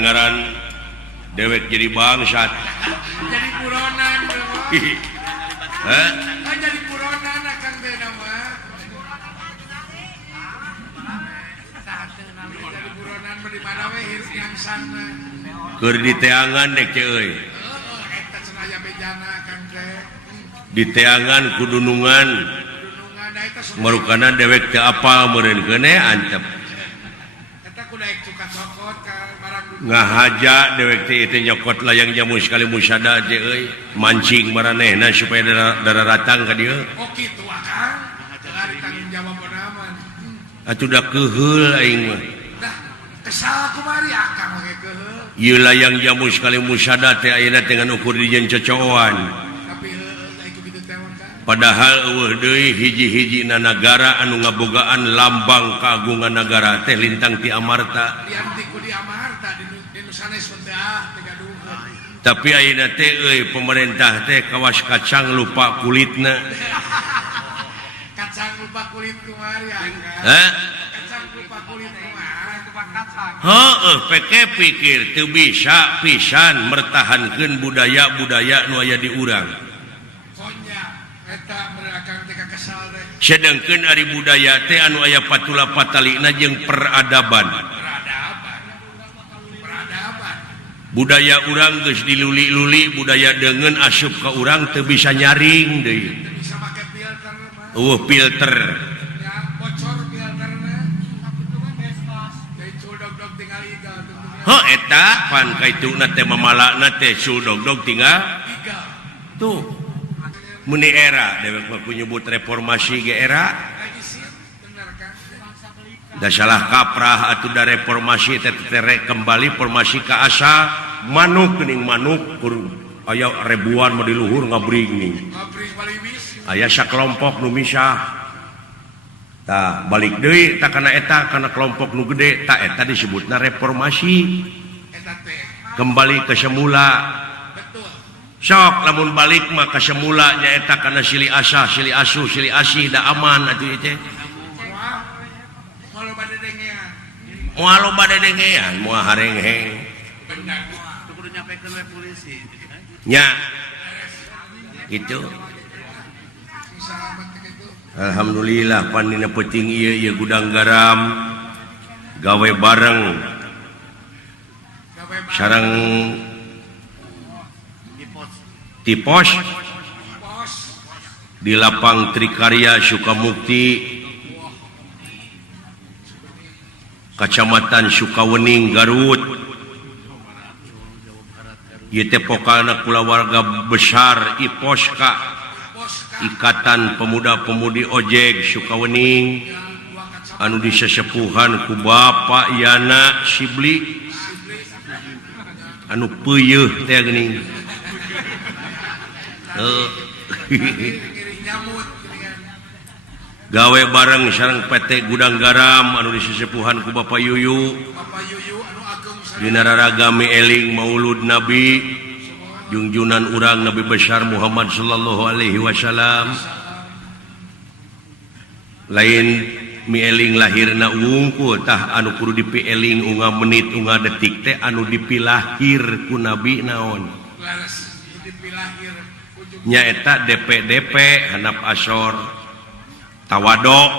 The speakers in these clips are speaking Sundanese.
ngaran dewek jadi bangsat. Jadi buronan. Hah? Jadi buronan Kang teh nama. Jadi buronan di mana we yang sana. Keur di teangan dek euy. Eta cenah bejana Kang teh. Di teangan kudunungan. Marukana dewek teu apal meureun keune antep. Eta ku daek cuka cokot ka barang ngahaja dewek teh itu nyokot layang jamu sekali musada aja euy mancing maranehna supaya daratang ka dieu oh kitu Kang ari tanggung jawab naman atuh da keheul aing mah dah kesal kumari Akang ge keheul ieu layang jamu sekali musada teh ayeuna teh ngan ukur dijieun cocoan tapi itu kitu teh Kang padahal eueuh deui hiji-hijina nagara anu ngabogaan lambang kagungan nagara teh lintang ti Amarta dianti ku di Amarta di sanes teh tegaduhan tapi ayeuna teh euy pemerintah teh kawas kacang lupa kulitna kacang lupa kulit kumari Akang kacang lupa kulit kumari lupa kacang heueuh peke pikir teu bisa pisan mertahankeun budaya-budaya nu aya di urang konya eta Akang teh kesal teh sedengkeun ari budaya teh anu aya patula patalina jeung peradaban budaya urang geus diluli-luli budaya deungeun asup ka urang teu bisa nyaring deui teu bisa make filter filter ya bocor filterna teh cudog-dog tinggal igal eta pan kaituna teh mamalana teh cudog-dog tinggal igal tuh muni era dewek mah nyebut reformasi ge era da salah kaprah atuh da reformasi teh kembali formasi ka asal manuk geuning manuk aya ribuan mah di luhur ngabring nih aya sakelompok nu misah tah balik deui tah kana eta kana kelompok nu gede tah eta disebutna reformasi kembali ke semula sok lamun balik mah ka semula nyaeta kana silih asa silih asuh silih asih da aman atuh teh moal loba dedengean moal harengheng kudu nyampekeun we polisi nya gitu alhamdulillah pandina peuting ieu gudang garam gawe bareng sareng tipos di lapang Trikarya Sukamukti Kacamatan Sukawening Garut ieu teh pokalna kulawarga besar IPOSKA Ikatan Pemuda-Pemudi Ojek Sukawening anu disesepuhan ku Bapak Yana Sibli anu peuyeuh teh geuning gawe bareng sareng PT Gudang Garam anu disesepuhan ku Bapak Yuyu dina raragami eling Maulud Nabi junjunan urang Nabi besar Muhammad sallallahu alaihi wasallam lain mieling lahirna wungkul tah anu kudu dipieling unga menit unga detik teh anu dipilahir ku Nabi naon nyaeta DP handap asor tawadok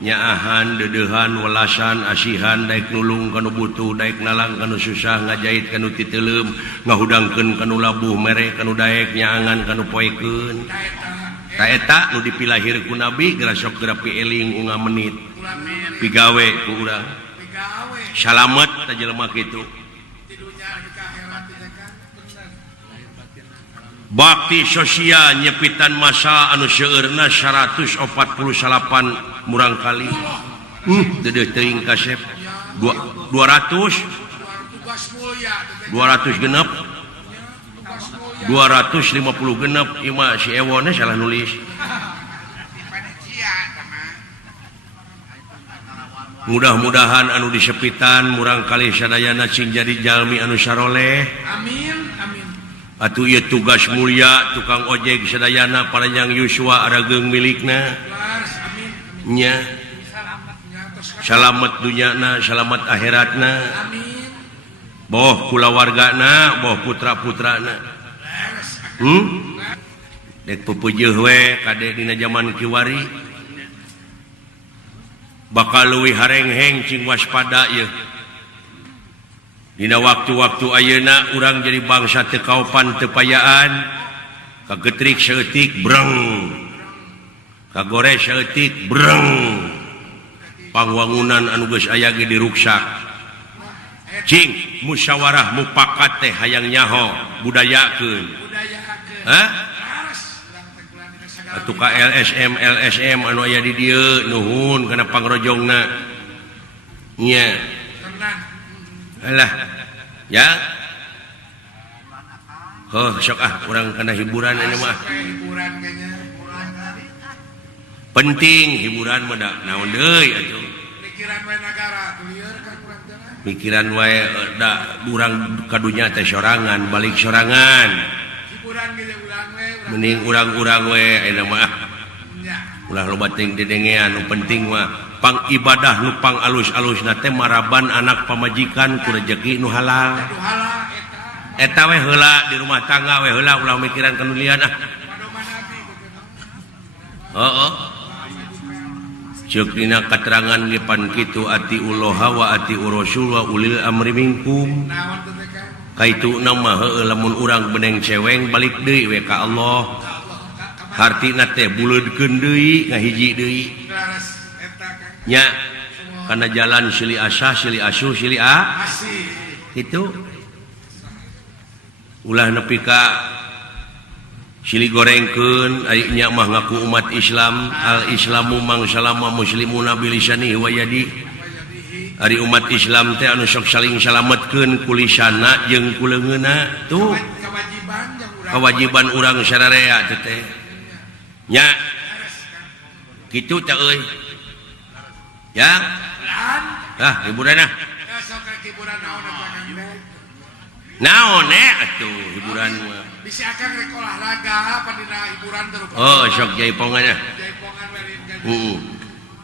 nyaahan dedehan welasan asihan daek nulung kanu butuh daek nalang kanu susah ngajait kanu titeuleum ngahudangkeun kanu labuh mere kanu daek nyaangan kanu poekeun ta eta nu dipilahir ku Nabi geura sok geura pieling unga menit pigawe ku urang salamet ta jelema kitu bakti sosial nyepitan masa anu seueurna 148 murang kali deudeuh teuing kasep 200 genep 250 genep ima si ewone salah nulis mudah-mudahan anu disepitan murang kali sadayana cing jadi jalmi anu saroleh amin atuh ieu tugas mulia tukang ojek sadayana paranjang Yuswa arageung milikna nya Salamet dunyana, salamet akhiratna. Amin. Boh kulawargana, boh putra-putrana. Dek pupujeuh we kade dina zaman kiwari. Bakal leuwih harengheng cing waspada ieu. Dina waktu-waktu ayeuna urang jadi bangsa teu kaopan teu payaan, kagetrik saeutik breng. Kagore saeutik breng. Pangwangunan anu geus aya ge diruksak. Cing musyawarah mupakat teh hayang nyaho budayakeun. Hah? Atuh ka LSM anu aya di dieu nuhun kana pangrojongna. Nya. Alah. Ya. Sok urang kana hiburan ini mah. Penting hiburan mah da naon deui atuh. Pikiran wae negara lieur kan urang teh. Pikiran wae da urang kadunya teh sorangan, balik sorangan. Hiburan ge urang we. Mending urang-urang we ayeuna mah. Nya. Ulah loba teuing dedengean nu penting mah pang ibadah nu pang alus-alusna teh maraban anak pamajikan ku rezeki nu halal. Duhala eta. Eta we heula di rumah tangga we heula ulah mikiran ka nu lian ah. Padoman nabi kitu. Heeh. Ceuk dina katerangan ge pan kitu atiullah wa atiur rasul wa ulil amri minkum. Naon teh ka? Kaituna mah heueuh lamun urang beneng ceweng balik deui we ka Allah. Hartina teh buleudkeun deui ngahiji deui. Laras eta kan. Nya kana jalan silih asah silih asuh silih Asih. kitu. Ulah nepi ka silih gorengkeun ari nya mah ngaku umat Islam, al islamu mang salama muslimuna bilisanihi wa yadi. Ari umat Islam teh anu sok saling salametkeun ku lisanna jeung ku leungeunna. Tuh Kewajiban yang urang. kewajiban urang sararea teh. Nya kitu teh euy. Ya. Hiburan ah. Sok hiburan naon eta kan teh. Naon atuh hiburan mah. Bisi akang rek olahraga pandina hiburan terupa. Oh, sok jaipongan ah. Jaipongan werin kan.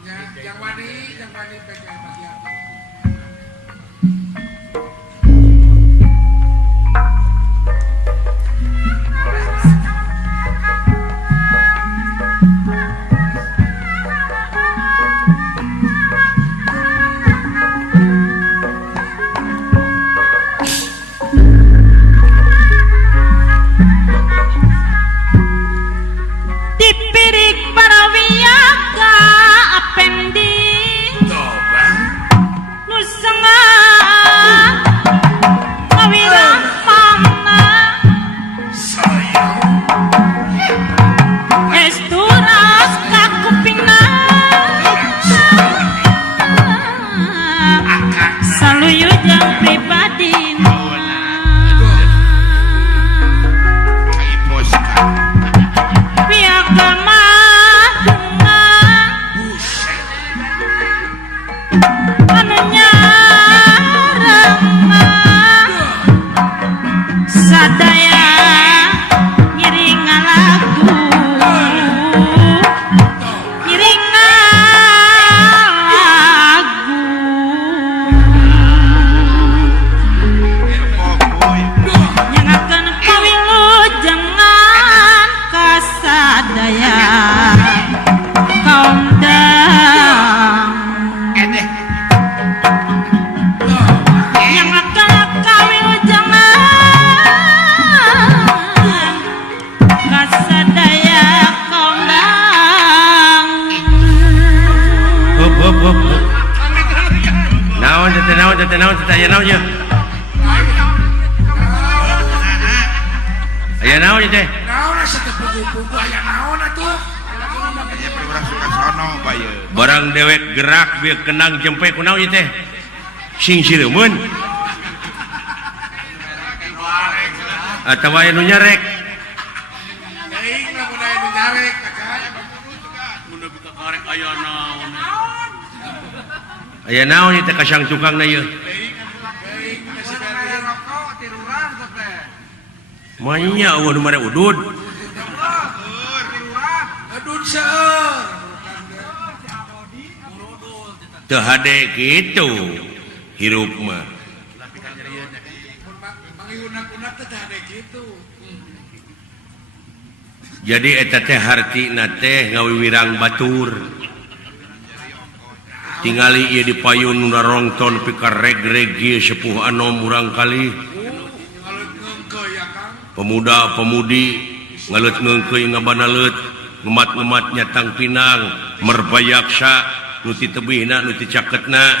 Ya, yang wani peke bagian. Dipirik parawiyaga apendi Coba. nusanga kawiramana Sayang. esturas kakupingna saluyujang pribadina piagama anu nyarang sadaya ngiringan lagu nyangakeun kawilujengan kasadaya kaum dang nyangakeun kawilujengan kasadaya kaum dang Hop. Naon teh aya naon ye? Aya naon ye teh? Naon asa teh pugu-pugu aya naon atuh? Barang dewek gerak bieu kenang jempe kunaon ye teh? Sing sireumeun. Atawa aya nu nyarek. Teuing na mun aya nu nyarek kakak. Aya naon ye teh kasang tukangna ye? Teuing na si Beri rokok tiruran teh. Manya eueuh nu mere udud. Adun seueur. teu hade kitu hirup mah mangiunak-unak teh ada gitu. jadi eta teh hartina teh ngawiwirang batur tingali ieu dipayun nu rongton pikareg-reg ieu sepuh anom urang kali Ngalut ngeungkeu ya Kang. pemuda-pemudi ngaleut ngeungkeuy ngabanalet ngemat-ngemat nyatang pinang merbayaksa nu ti tebihna nu ti caketna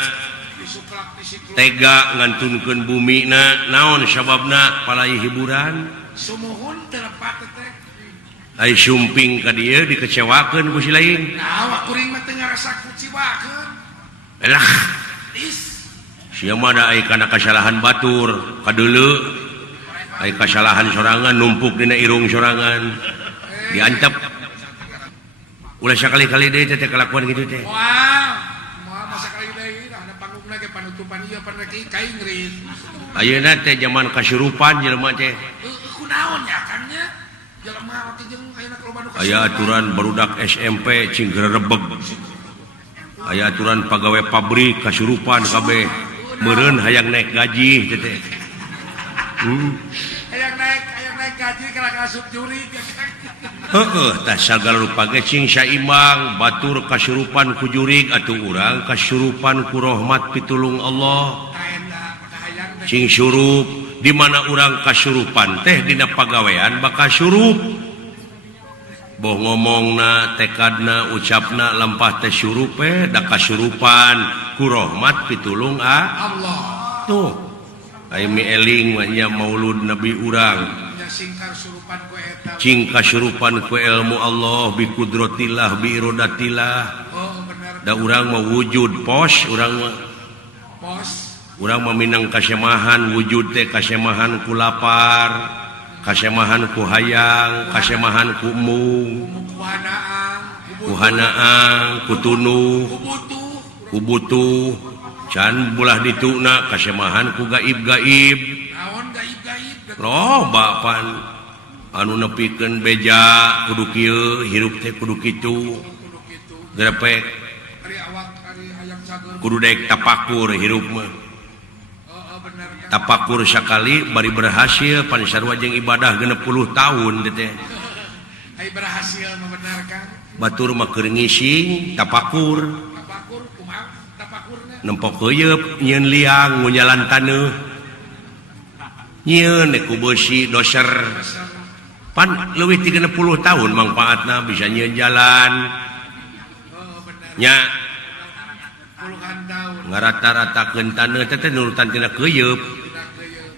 Disuklak disikluk. tega ngantunkeun bumina naon sababna palai hiburan Sumuhun terepat teh. ai sumping ka dieu dikecewakeun ku si lain Nah, wak kuring mah teu ngarasa kuciwakeun. elah Is. sia mah da ai kana kasalahan batur kadeuleu ai kasalahan sorangan numpuk dina irung sorangan diantep ulah sakali-kali deui teh kelakuan kitu teh Wah, moal masa kali deui ada panggungna ge panutupan ieu pan reki kaing ngeureut. ayeuna teh zaman kasurupan jelema teh Kunaon ya Kang nya? Jelema waktu jeung ayeuna loba nu aya aturan barudak SMP cing gerebeg aya aturan pagawe pabrik kasurupan kabeh meureun hayang naik gaji teh teh hayang naik gaji kana kasup juri ya Kang. heueuh tah sagala rupa ge cing saimbang batur kasurupan ku jurig atuh urang kasurupan ku rahmat pitulung Allah Tah eta maka hayang teh. cing surup di mana urang kasurupan teh dina pagawean bakal surup boh ngomongna tekadna ucapna lampah teh surup da kasurupan ku rahmat pitulung Allah tuh ai mi eling nya maulud nabi urang nya singkar surupan ku eta. cing kasurupan ku ilmu Allah bi kudratillah bi iradatillah Oh bener. da urang mah wujud pos urang mah Pos. urang mah minang kasemahan wujud teh kasemahan ku lapar kasemahan ku hayang kasemahan ku mung Kuhanaang. ku hanaang ku tunuh Kubutuh. ku butuh can bulah dituna kasemahan ku gaib-gaib Naon gaib-gaib. loba pan anu nepikeun beja kudu kieu hirup teh kudu kitu Kudu kitu. grepek Ari awak ari hayang cageul. kudu daek tapakur hirup mah Oh bener Kang. tapakur sakali bari berhasil pan sarua jeung ibadah 60 tahun teh Ai berhasil mah bener Kang. batur mah keur ngising tapakur Tapakur kumaha tapakurna? nempok heuyeub nyieun liang ngunyalan taneuh nyieun ku beusi doser pan leuwih ti 60 tahun mangpaatna bisa nyieun jalan Oh bener. nya Puluhan tahun. ngarata-ratakeun taneuh teh teh nurutan tina heuyeub Tidak geuyeum.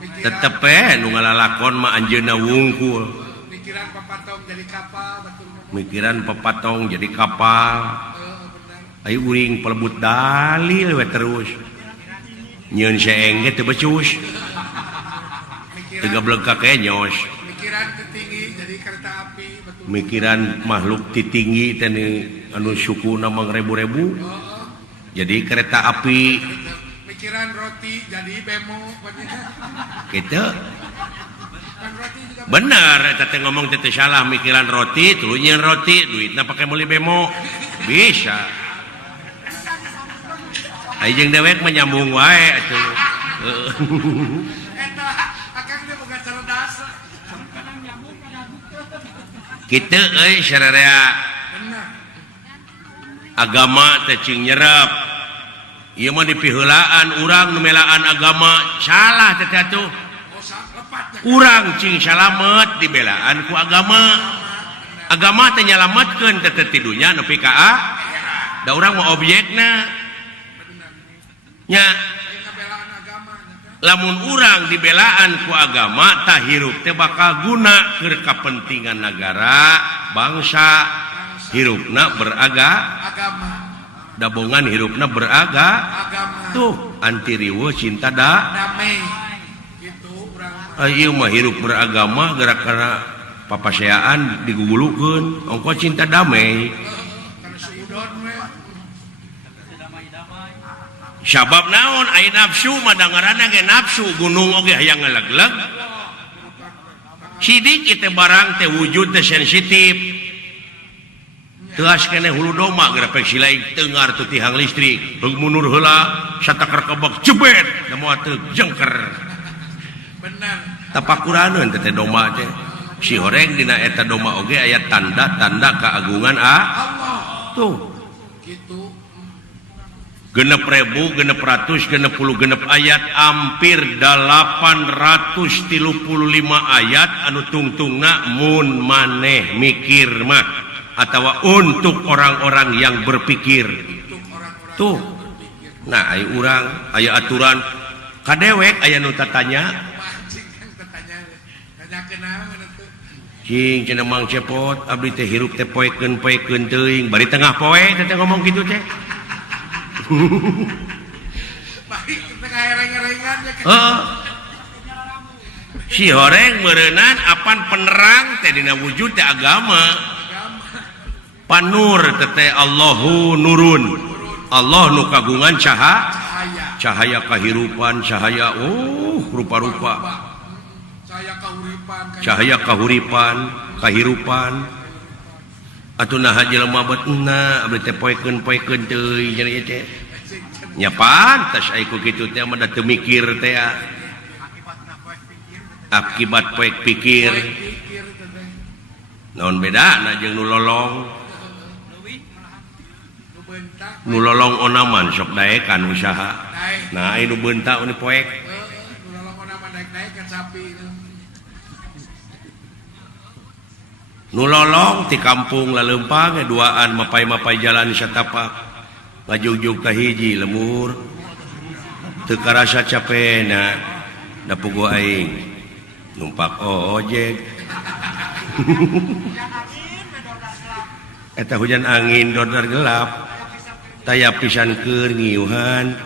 Mikiran- tetep nu ngalalakon mah anjeunna wungkul Mikiran papatong jadi kapal betul. mikiran pepatong jadi kapal Oh bener. ayo uring pelebut dalil we terus nyieun seeng ge teu becus teu Mikiran gablek ka kenyos mikiran tertinggi jadi kereta api betul. mikiran makhluk titinggi teh anu sukuna mangrebu-rebu Oh, jadi kereta api mikiran roti jadi bemo bener. kitu Kan roti juga bener eta teh ngomong teh teu salah mikiran roti tuluy nyieun roti duitna pake meuli bemo bisa ai jeung dewek mah nyambung wae atuh eta akang dia boga cerdas. kitu euy sararea Bener. agama teh cing nyerep ieu mah dipiheulaan urang nu melaan agama salah teh atuh Oh lepatnya. urang cing salamet dibelaan ku agama teh nyalametkeun teh tidunya nepi ka da urang mah objekna nya Saya ngabelaan agama. lamun urang dibelaan ku agama tah hirup teh bakal guna keur kapentingan negara bangsa hirupna Agama. dabongan hirupna beraga Agama. tuh anti riweuh cinta da Damai. Gitu urang mah. ieu mah hirup beragama gara-gara papaseaan digugulukeun ongko cinta damai Karena suudon we. sabab naon ai nafsu mah dangaranna ge nafsu gunung oge hayang ngalegleg sidik teh barang teh wujud teh sensitif teas kene hulu doma geura pek silaing teungar tu tihang listrik beug mundur heula satakar kebak jebet da moal teu jengker bener tapakuraneun teh doma teh si horeng dina eta doma oge aya tanda-tanda keagungan tuh gitu genep ribu genep ratus genep puluh genep ayat hampir 835 ayat anu tungtungna mun maneh mikir mah atau untuk orang-orang yang berpikir tuh nah aya urang aya aturan kadewek aya nu tatanya mancing kan tanya naon atuh cing cenah Mang Cepot abdi teh hirup teh poekeun teuing bari tengah poe teh ngomong kitu teh baik tengah ereng-erengan ya kan heeh si horeng meureunnan apan penerang teh dina wujud teh agama panur tete Allahu nurun Allah nu kagungan cahaya kahirupan cahaya rupa-rupa cahaya kahuripan kahirupan atuh naha jelema betna abdi teh poekeun teuing cenah teh nya pantes aya ku kitu teh mah da teu mikir teh akibat poek pikir naon bedana jeung nu lolong nu lolong onaman sok daekan usaha nah anu beuntak nu poek nu lolong onaman daek kan sapi nu lolong ti kampung laleumpang duaan mapai-mapai jalan satapak ngajugjug ka hiji lemur teu karasa capena da puguh aing numpak ojek eta hujan angin dodar gelap taya pisan keur ngiuhan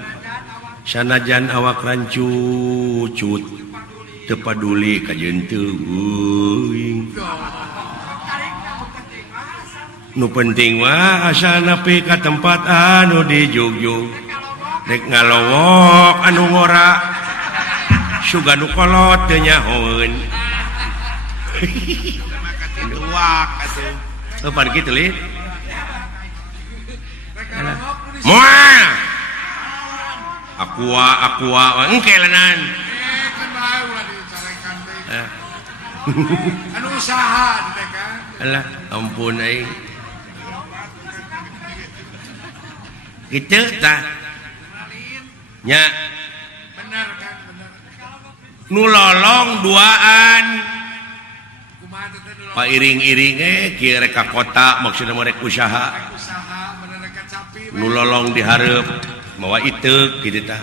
sanajan awak rancucut teu paduli ka jeunteung euing nu penting mah asal nepi ka tempat anu dijugjug rek ngalowok anu ngora suga nu kolot teu nyahoeun duak atuh pan kitu lih moal aqua engke lenan kan bae ulah dicarekan teh anu usaha teh kan alah ampun aing kitu tah nya bener kan bener nu lolong duaan kumaha teh dulu pairing-iring kieu rek ka kota maksudna mah rek usaha bener kan sapi nu lolong dihareup mawa iteuk kitu tah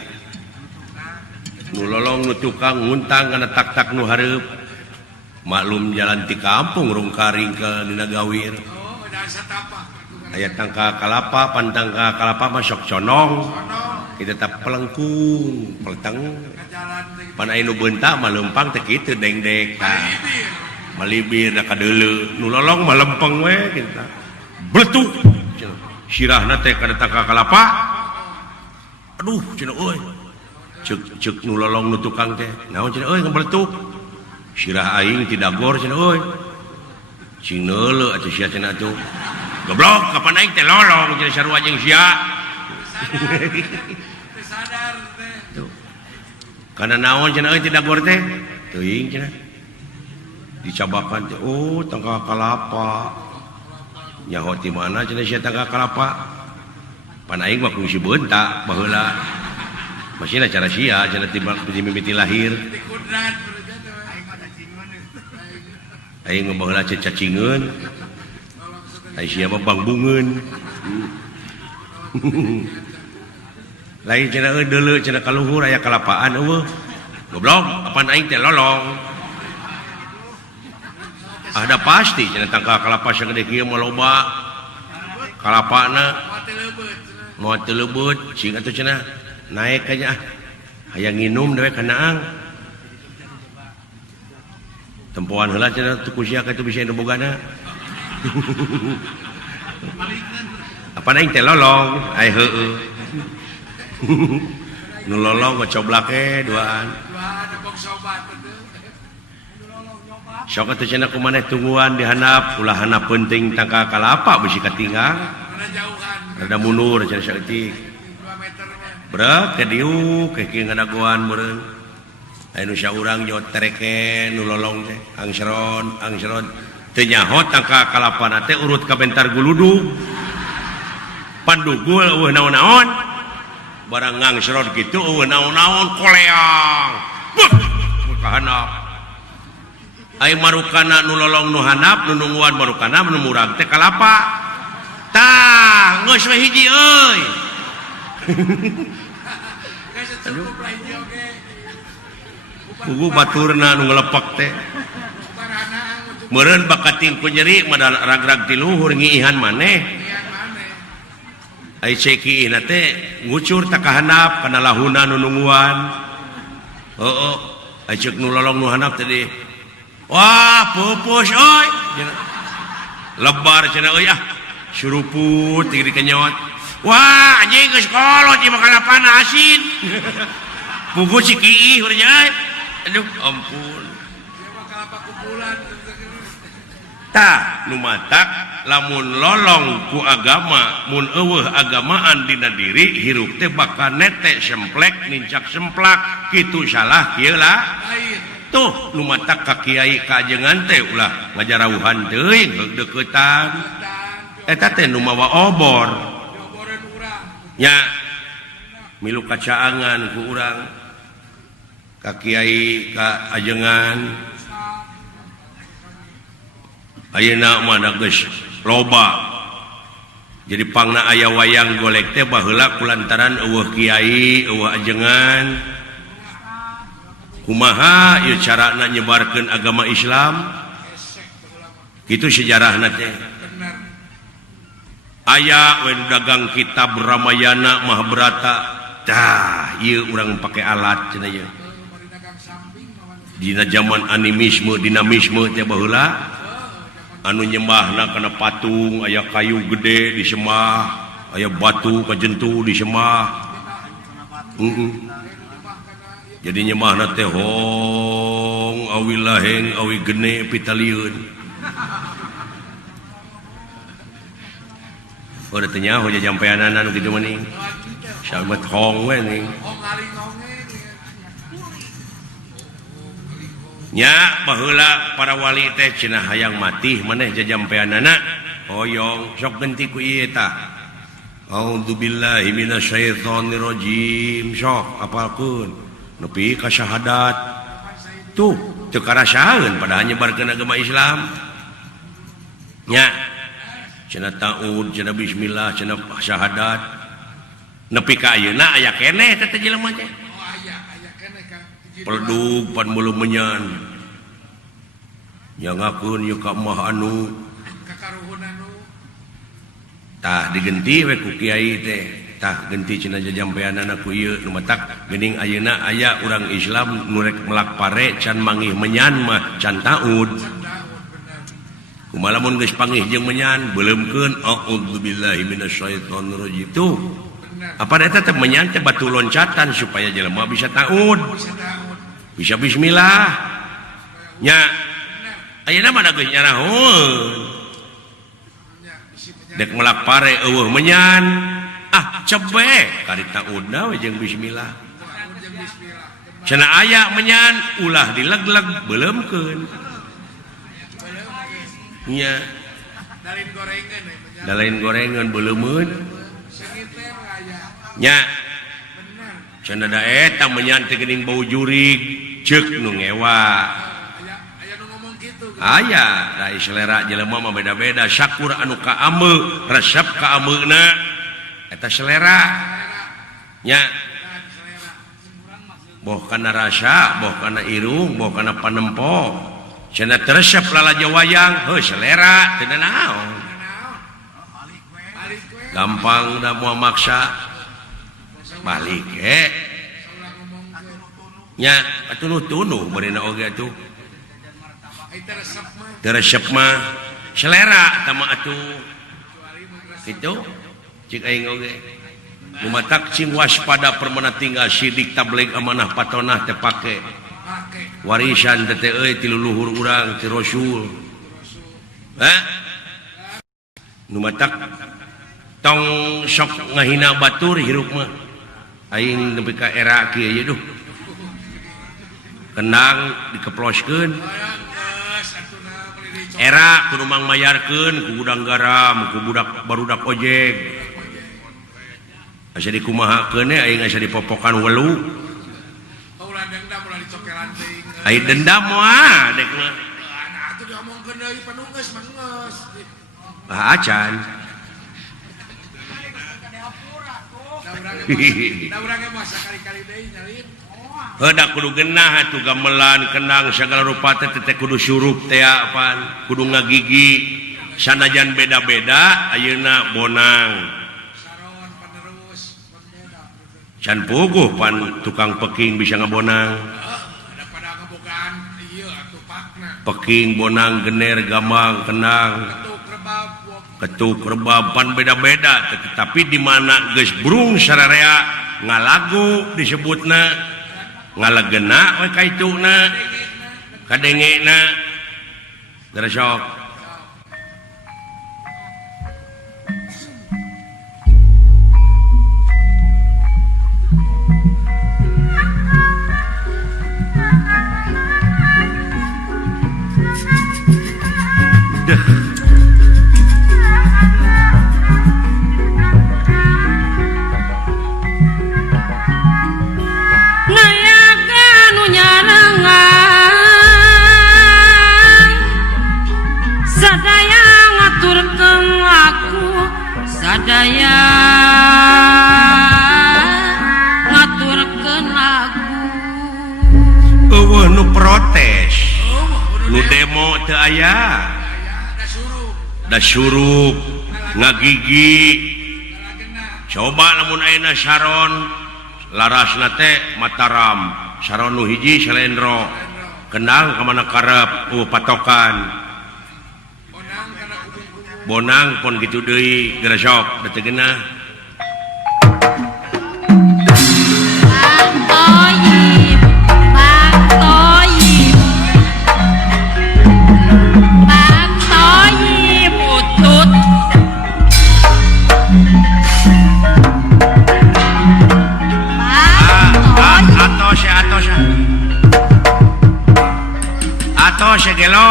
nu lolong nu tukang nguntang kana tak-tak nu hareup maklum jalan ti kampung rungkaring ke dina gawir udah satapak aya tangka kalapa pantangka kalapa mah sok conong kita teh pelengkung pelteng jalan teh pan aya nu beuntak mah leumpang teh kitu dengdek tah malibir da kadeuleu nu lolong mah lempeng we kitu tah bletuk sirahna teh kana tangka kalapa aduh cenah euy ceuk nu lolong nu tukang teh naon cenah euy ngabletuk sirah aing ti dagor cenah euy cing neuleuh atuh sia cenah atuh goblok kapan aing teh lolong cenah sarua jeung sia sadar teh tuh kana naon cenah euy ti dagor teh teuing cenah dicabakan teh oh tangka kalapa nyaho ti mana cenah sia tangka kalapa pan aing mah kungsi beuntak baheula masihna cara sia cenah ti mimiti lahir di kudrat aing mah baheula cacingeun ai sia mah bangbungeun lain cenah euy deuleu cenah kaluhur aya kalapaan eueuh goblok apan aing teh lolong ada pasti cenah tangka kalapa sagede kieu mah loba kalapana moal teu leubeut cing atuh cenah naek aja hayang nginum dewe kanaang tempoan heula cenah tuku sia ka itu bisa anu bogana apa aing teh lolong ai heueuh nu lolong mah coblak duaan ada bong sobat teh nu lolong nyoba sok atuh cenah kumaneh tungguan dihandap ulah handap penting tangka kalapa bisi katinggal Mana jauhan. rada mundur cenah saeutik 2 meter mah. berat ke diuk ke kieu ngadagoan meureun anu saurang jot tereken nu lolong teh angseron teu nyahot tangka kalapana teh urut ka bentar guludug pandugul eueuh naon-naon barang ngangseron kitu eueuh naon-naon koleang ka handap ai marukana nu lolong nu handap nu nungguan marukana nu murag teh kalapa tah geus we hiji euy Geus cukup lah hiji oge. Ugu baturna nu ngelepek teh Barana anu meureun bakat tingku nyeri modal rag-rag ti luhur ngiihan maneh cukup maneh. ai ceki na teh ngucur tak ka handap kana lahuna nu nungguan heuh ai ceuk nu lolong nu handap teh wah pupus euy lebar cenah euy suruput tinggi kenyot wah anjing geus kolot ieu bakal apana asin pugu si kiih urang aduh ampun Dia mah kalapa kumpulan. tah nu matak lamun lolong ku agama mun eueuh agamaan dina diri hirup teh bakal nete semplek nincak semplak kitu salah kieu lah Lain. tuh nu matak ka kiai ka ajengan teh ulah ngajarauhan teuing deukeutan Dan eta teh nu mawa obor dioboreun urang. nya milu kacaangan ku urang ka kiai ka ajengan ayeuna mah geus loba jadi pangna aya wayang golek teh baheula kulantaran eueuh kiai eueuh ajengan kumaha ieu carana nyebarkeun agama Islam kitu sejarahna teh Benar. aya we nu dagang kitab Ramayana Mahabharata tah ieu urang pake alat cenah ieu Mari dagang samping lawan dina zaman animisme dinamisme teh baheula anu nyembahna kana patung aya kayu gede disembah aya batu kajentu disembah jadi nyembahna teh hong awi laheng awi gene pitalieun udah teu nyaho jajampeanana nu kitu meuning samet hong we ning ngalingongnya nya baheula para wali teh cenah hayang mati maneh jajampeanana hoyong sok genti ku ieu tah a'udzubillahi minasyaitonir rajim sok apalkeun nepi ka syahadat tuh teu karasaeun padahal nyebarkeun agama Islam nya cenah taud cenah bismillah cenah syahadat nepi ka ayeuna aya keneh teh jelema teh ayah kene kan peledug pan bulu menyan nyangakeun ieu ka mah anu kakaruhun anu tah digenti we ku kiai teh tah genti cenah jajampeanana ku ieu nu matak geuning ayeuna aya urang Islam nu rek melak pare can mangih menyan mah can taud kumaha lamun geus pangih jeung menyan beuleumkeun a'udzubillahi minasyaitonir rajim tuh apa eta teh menyan teh batu loncatan supaya jelema bisa taud bisa bismillah nya ayeuna mah geus nyarahoeun dek melak pare eueuh menyan cebe kari taudna we jeung bismillah cenah aya menyan ulah dilegleg beuleumkeun nya dalin gorengan dalain gorengan beuleumeun sengiter aya nya benar cenah da eta menyan teh geuning bau jurig ceuk nu ngewa aya nu ngomong kitu aya da selera jelema mah beda-beda syakur anu ka ameu resep ka ameuna eta selera nya boh kana rasa boh kana irung boh kana panempo cenah resep lalajo wayang heuh selera teu naon balik we gampang da moal maksa balik ulah ngomong ke nya atunuh-tunuh beurina oge atuh itu resep mah teu resep mah selera eta mah atuh kecuali mun resep kitu cik aing oge nu matak cing waspada permana tinggal sidik tabligh amanah patonah teh pake pake warisan TTE ti leluhur urang ti Rasul nu matak tong sok ngahina batur hirup mah aing nepi ka era kieu ye duh kendang dikeploskeun era kudu mang mayarkeun ku gudang garam ku budak barudak ojek asa dikumahakeun aing asa dipopokan welu ulah dendam ulah dicokelan teuing aing dendam moal dek mah atuh diomongkeun deui panunggeus manggeus acan da urang ge mah sakali-kali deui nyalin heudak kudu genah atuh gamelan kendang sagala rupa teh kudu syurup teh apaan kudu ngagigi sanajan beda-beda ayeuna bonang saron panerus beda can puguh pan tukang peking bisa ngabonang ada pada ngebogaan ieu atuh pakna peking bonang gener gambang kendang ketuk rebab pan beda-beda tapi di mana geus brung sararea ngalagu disebutna ngalegena we kaituna kadengena daresok sadaya ngaturkeun lagu eueuh nu protes nu demo teu aya da syurup ngagigi coba lamun ayeuna saron larasna teh Mataram saron nu hiji Salendro kendang ka mana karep patokan bonang pon gitu deui geura sok da teu geunah Bang Toyib utut atos ya gelo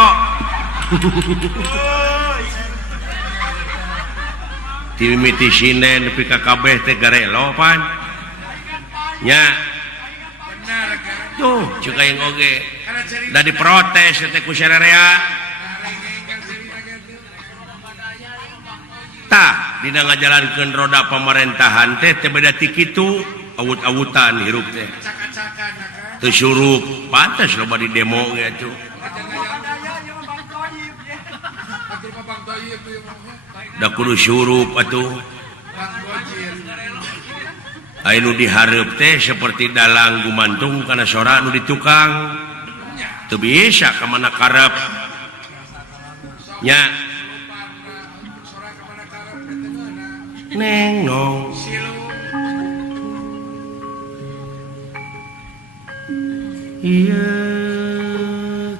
timiti sinden nepi ka kabeh teh garelo pan nya benar kan tuh ceuk aing oge da diprotes teh ku sararea tah dina ngajalankeun roda pemerintahan teh beda ti kitu awut-awutan hirup teh acak-acakan kan teu syurup pantes loba di demo ge atuh atur ka Bang Toyib ieu mah da kudu syurup atuh Bang Gojir aya nu dihareup teh seperti dalang gumantung kana sora nu ditukang teu bisa ka mana karep nya sora ka mana karep teh ngeuna neng nong silu iya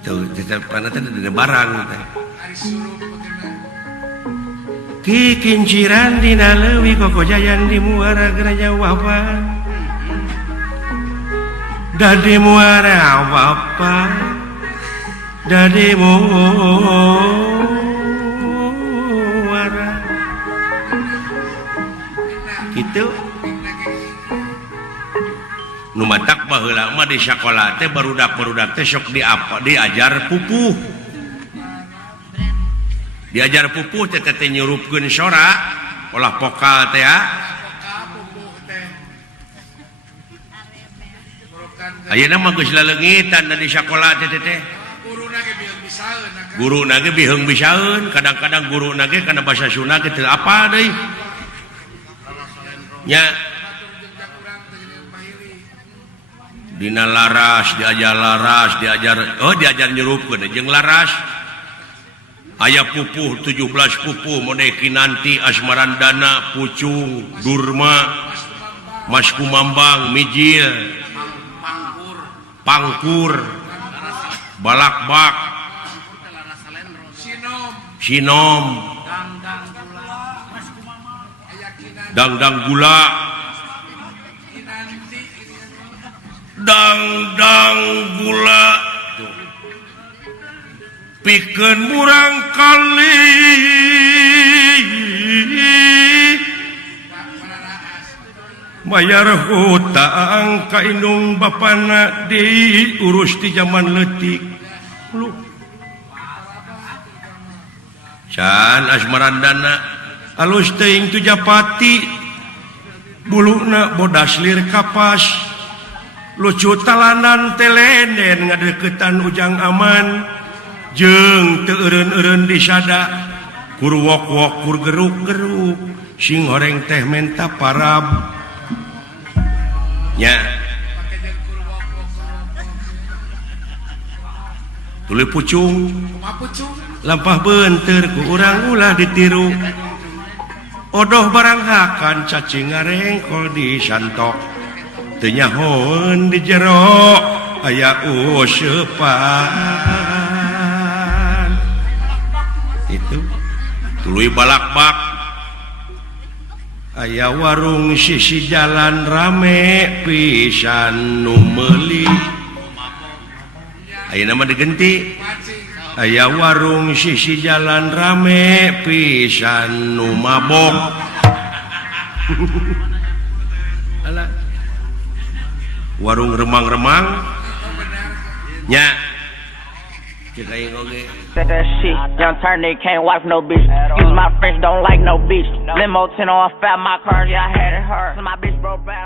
tuh tetep kana teh ada barang teh ari surup begeuna ki kinciran dina leuwih kokojayan di muara geraja wapan dadi muara wapan dadi muara gitu nu matak baheula mah di sakola teh barudak-barudak teh sok diajar pupuh diajar pupuh teh teh nyurupkeun sora olah vokal teh ka pupuh teh murukan ayeuna mah geus laleungitan di sakola teh teh guruna ge bieu bisaeun kan guruna ge biheung bisaeun kadang-kadang guruna ge kana basa Sunda ge teu apa deui nya dina laras diajar nyurupkeun jeung laras aya pupuh 17 pupuh modeki nanti Asmarandana Pucung Durma Mas Kumambang Mijil Pangkur balakbak, sinom, dangdang gula, dangdang gula, pikeun murang kali, bayar hutang ka indung bapana diurus di zaman leutik. Lu can asmarandana alus teuing tu Japati buluna bodas lir kapas lucu talanan telenen ngadeukeutan ujang aman jeung teu eureun-eureun disada kur wok-wok kur geruk-geruk sing horeng teh menta parab nya tuluy pucung lampah beunteur ku urang ulah ditiru odoh barang hakan cacing ngarengkol di santok teu nyahoeun di jero aya useupan itu tuluy balakbak aya warung sisi jalan rame pisan nu meuli ayeuna mah digenti aya warung sisi jalan rame pisan nu mabok alah warung remang-remang nya cek aing oge Said that shit, young turn nigga can't wipe no bitch. Use my French, don't like no bitch. Limo 10 on fat, my car, yeah, I had it hurt. So my bitch broke bad.